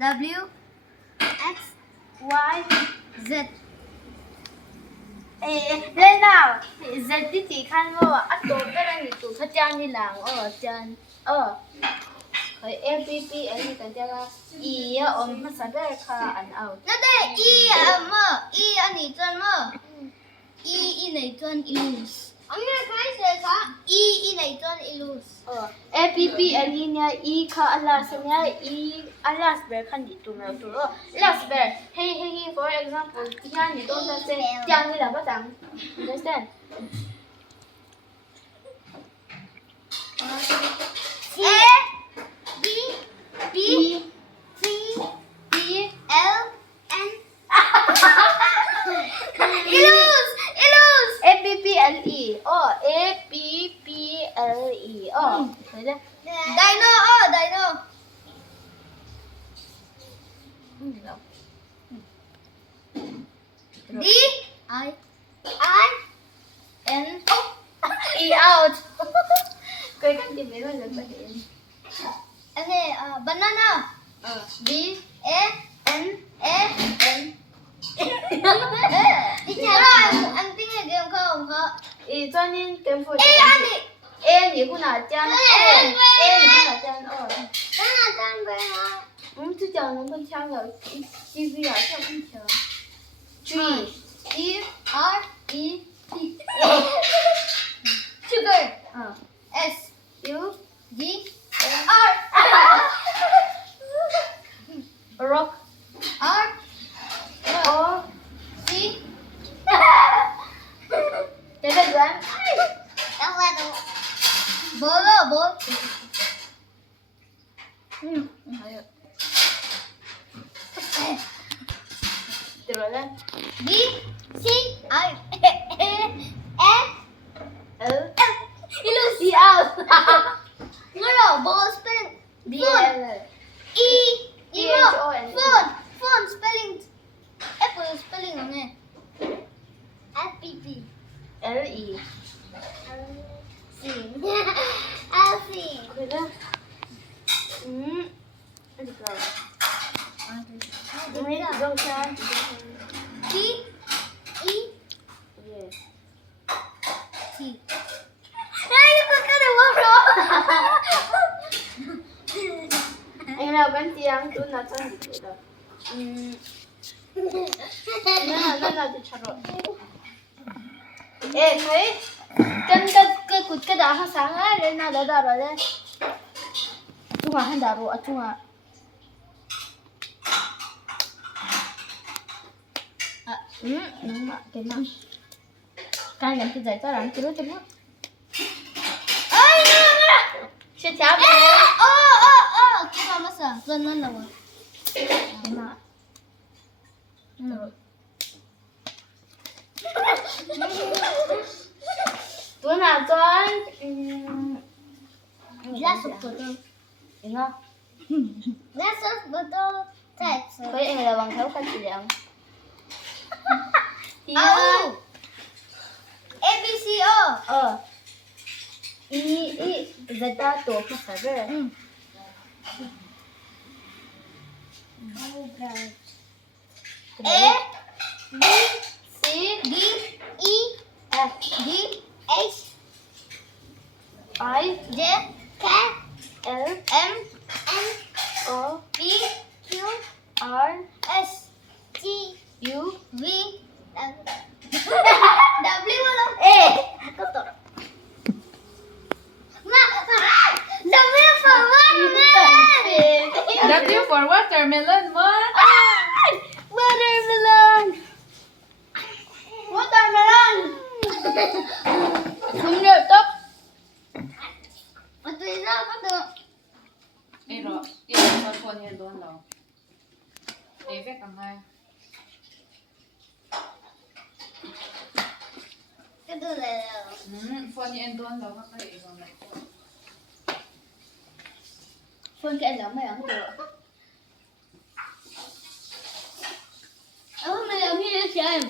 W X Y Z. lên nào giật đi chỉ khăn vô à tổ cái này thì tụ phát trang đi làm ở chân cái em pp em thì cái là ý ôm nó sẽ ra khá ăn out Nó đây I mơ I anh ấy chân mơ I này chân ilus. Ông nghe cái gì cả? I này chân ilus. em pp em thì nha ý khá alas nha ý alas bear khăn đi tụ nào tụ alas bear hey for example nha thì tôi sẽ trang đi làm bắt đằng understand A B B C D L N ilus APPLE thấy chưa Dino dino D I N E out cái cách tìm mấy lần phải hiện anh này banana B A N A N đi chơi rồi anh tiếng này game không hả ý cho nên cái phôi ê anh đi em thì cũng là chân em cũng là chân cái là chân về hả chứ chờ nó bên trong rồi TV ở trong không chờ G E R E T sugar S U G R rock R O C cái này đoán đâu ra đâu bố từ rồi lên B C I F ilus E out ngoro ball spelling B phone L E phone spelling apple spelling là nghe F P P L E C L C cái đó được rồi đúng rồi đâu sao T E yes T ai có cái này không rồi anh nào bên tiếng tôi là chân gì đó nên là tôi chọn rồi ê thấy cái cụt cái đá sáng á lên nào đó rồi đấy chung à hành đá rồi chung à đúng mà cái nào cái gắn cái giấy cho làm cái đó ai sẽ cháo ê cái mà mất sao dân nó đâu cái nào rồi tôi nào cho lá sụp của tôi đúng không lá sụp của tôi tại với em là bằng thấu cách gì vậy A B C O i zeta tổ phát sản rồi A B C D E F D H I J K L M N O P Q R S T U V W luôn A có tội mà W for watermelon W for watermelon what? Watermelon không được tóc mà tùy ra có được Ero, con phone yan doon daw. Effect ang ngay. cái từ này Phone yan doon daw kasi ibang like ko. phân cái lắm mày ăn được mày làm như thế xem